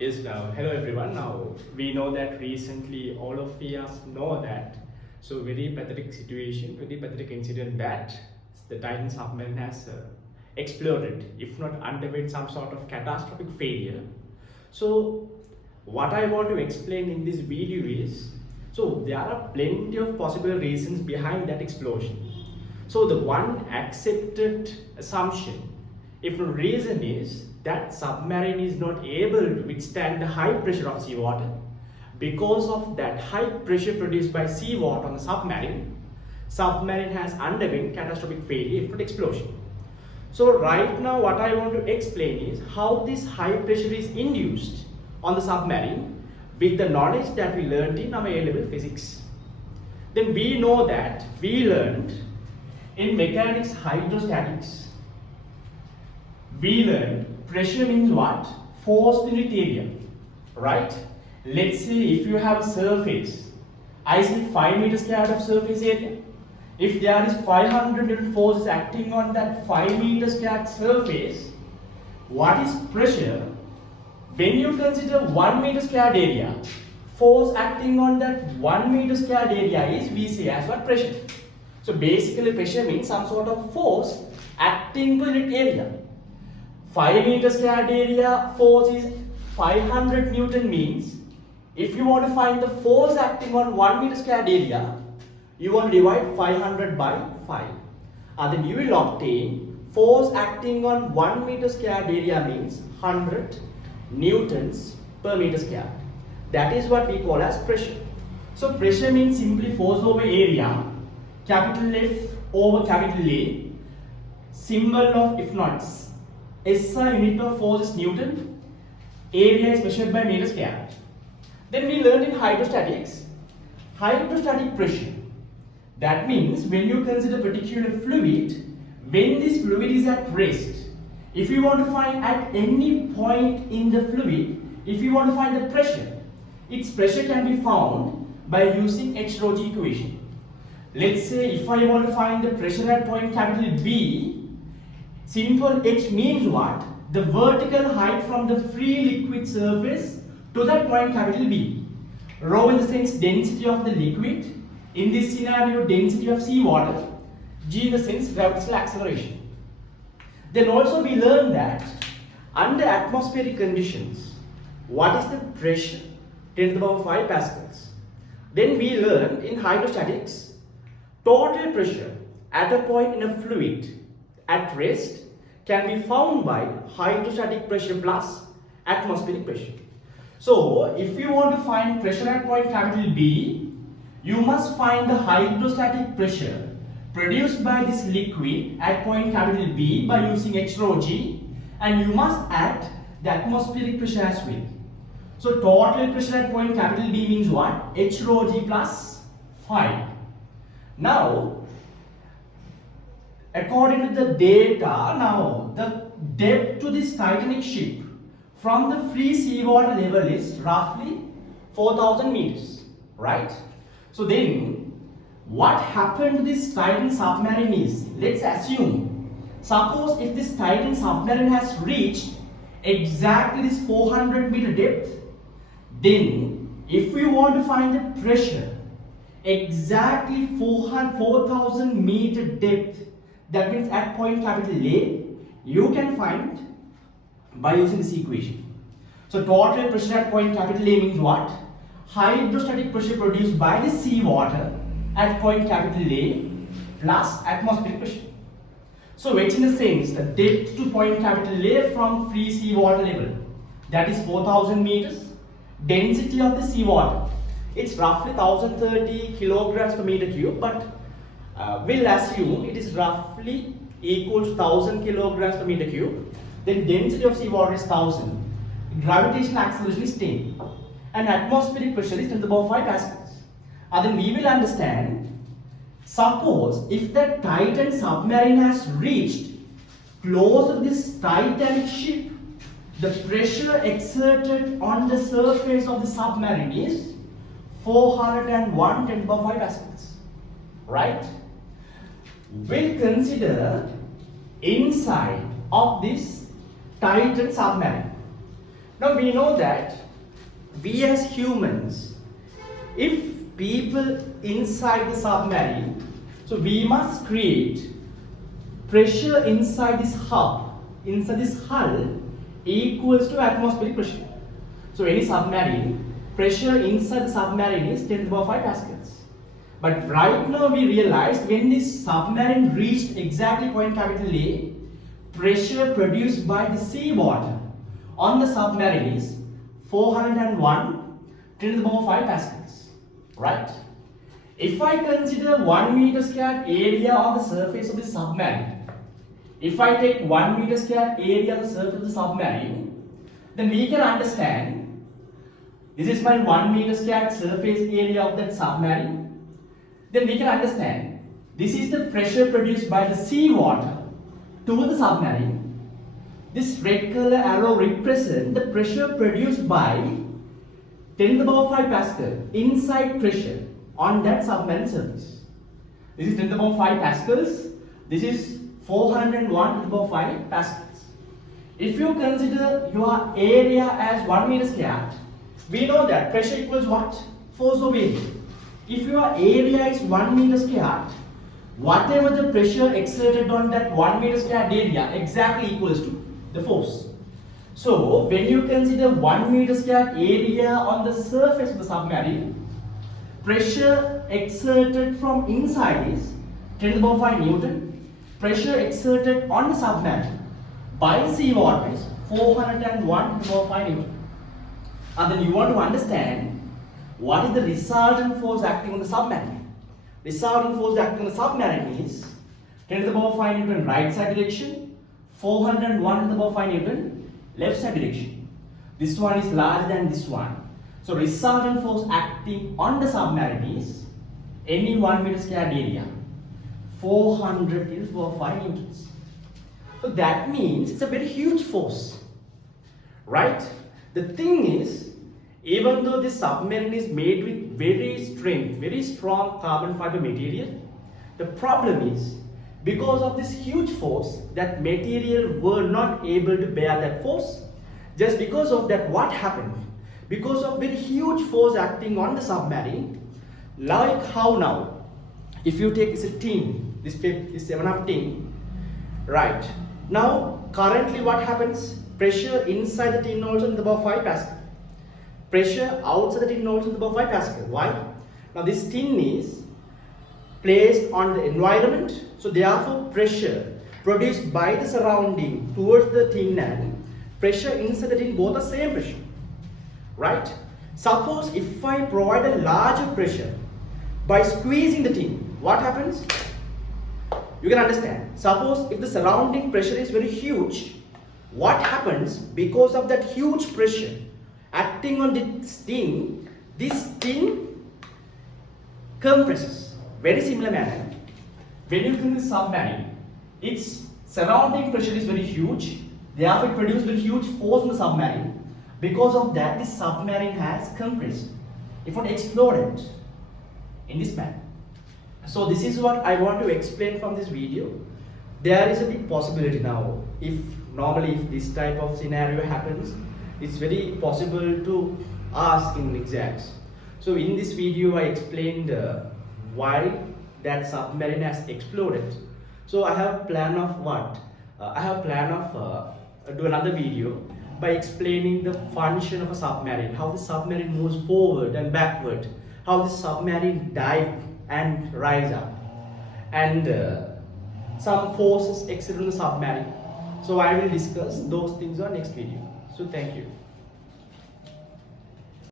Yes, now, hello everyone. Now, we know that recently all of us know that. So, very pathetic situation, very pathetic incident that the Titan submarine has exploded, if not underwent some sort of catastrophic failure. So, what I want to explain in this video is so there are plenty of possible reasons behind that explosion. So, the one accepted assumption, if the reason is that submarine is not able to withstand the high pressure of seawater. Because of that high pressure produced by seawater on the submarine has undergone catastrophic failure if not explosion. So right now what I want to explain is how this high pressure is induced on the submarine with the knowledge that we learned in our A-level physics. Then we know that we learned in mechanics hydrostatics, we learned pressure means what? Force unit area, right? Let's say if you have a surface, I say 5 meters squared of surface area. If there is 500 Newton force acting on that 5 meters squared surface, what is pressure? When you consider 1 meter squared area, force acting on that 1 meter squared area is we say as what? Pressure. So basically pressure means some sort of force acting to unit area. 5 meter squared area force is 500 Newton means if you want to find the force acting on 1 meter squared area, you want to divide 500 by 5. And then you will obtain force acting on 1 meter squared area means 100 Newtons per meter squared. That is what we call as pressure. So pressure means simply force over area, capital F over capital A, symbol of if not SI unit of force is Newton, area is measured by meter squared. Then we learned in hydrostatics, hydrostatic pressure. That means when you consider particular fluid, when this fluid is at rest, if you want to find at any point in the fluid, if you want to find the pressure, its pressure can be found by using H rho G equation. Let's say if I want to find the pressure at point capital B, simple H means what? The vertical height from the free liquid surface to that point capital B. Rho in the sense density of the liquid. In this scenario, density of seawater. G in the sense gravitational acceleration. Then also we learn that under atmospheric conditions, what is the pressure? 10 to the power 5 pascals. Then we learned in hydrostatics, total pressure at a point in a fluid at rest can be found by hydrostatic pressure plus atmospheric pressure. So, if you want to find pressure at point capital B, you must find the hydrostatic pressure produced by this liquid at point capital B by using H rho G, and you must add the atmospheric pressure as well. So, total pressure at point capital B means what? H rho G plus 5. Now, according to the data, now the depth to this Titanic ship from the free seawater level is roughly 4,000 meters, right? So then, what happened to this Titan submarine is, let's assume, suppose if this Titan submarine has reached exactly this 400 meter depth, then if we want to find the pressure exactly 4,000 meter depth, that means at point capital A, you can find by using this equation. So total pressure at point capital A means what? Hydrostatic pressure produced by the seawater at point capital A plus atmospheric pressure. So which in the sense the depth to point capital A from free seawater level, that is 4,000 meters. Density of the seawater, it's roughly 1030 kilograms per meter cube, but we'll assume it is roughly equal to 1000 kilograms per meter cube. Then density of seawater is 1000. Gravitational acceleration is 10. And atmospheric pressure is 10 to the power 5 pascals. And then we will understand, suppose if the Titan submarine has reached close to this Titanic ship, the pressure exerted on the surface of the submarine is 401 10 to the power 5 pascals. Right? We'll consider inside of this Titan submarine. Now we know that we as humans, if people inside the submarine, so we must create pressure inside this hull equals to atmospheric pressure. So any submarine, pressure inside the submarine is 10 to the power 5 pascals. But right now we realize when this submarine reached exactly point capital A, pressure produced by the seawater on the submarine is 401 10 to the power 5 pascals. Right? If I consider 1 meter square area on the surface of the submarine, if I take 1 meter square area on the surface of the submarine, then we can understand this is my 1 meter square surface area of that submarine. Then we can understand this is the pressure produced by the seawater to the submarine. This red color arrow represents the pressure produced by 10 to the power 5 pascal inside pressure on that submarine surface. This is 10 to the power 5 pascals. This is 401 to the power 5 pascals. If you consider your area as 1 meter square, we know that pressure equals what? Force over area. If your area is 1 meter square, whatever the pressure exerted on that 1 meter square area exactly equals to the force. So when you consider 1 meter square area on the surface of the submarine, pressure exerted from inside is 10 to the power 5 Newton. Pressure exerted on the submarine by seawater is 401 to the power 5 Newton. And then you want to understand what is the resultant force acting on the submarine. Resultant force acting on the submarine is 10 to the power 5 Newton right side direction, 401 to the power 5 Newton left side direction. This one is larger than this one. So resultant force acting on the submarine is any 1 meter square area, 400 to the power 5 newtons. So that means it's a very huge force, right? The thing is, even though this submarine is made with very strong carbon fiber material, the problem is because of this huge force, that material were not able to bear that force. Just because of that, what happened? Because of very huge force acting on the submarine, like how now, if you take this tin, this 7-up tin, right? Now currently what happens? Pressure inside the tin also in the power 5 pascal. Pressure outside the tin also in the power 5 pascal. Why? Now this tin is placed on the environment, so therefore pressure produced by the surrounding towards the tin and pressure inside the tin both are same pressure, right? Suppose if I provide a larger pressure by squeezing the tin, what happens? You can understand. Suppose if the surrounding pressure is very huge, what happens? Because of that huge pressure acting on this tin compresses. Very similar manner. When you think the submarine, its surrounding pressure is very huge, therefore it produces very huge force on the submarine. Because of that, this submarine has compressed. If not exploded in this manner. So this is what I want to explain from this video. There is a big possibility now. If this type of scenario happens, it's very possible to ask in exams. So in this video I explained why that submarine has exploded. So I have plan of what? I have plan of do another video by explaining the function of a submarine, how the submarine moves forward and backward, how the submarine dive and rise up, and some forces exerted on the submarine. So I will discuss those things on next video. So thank you.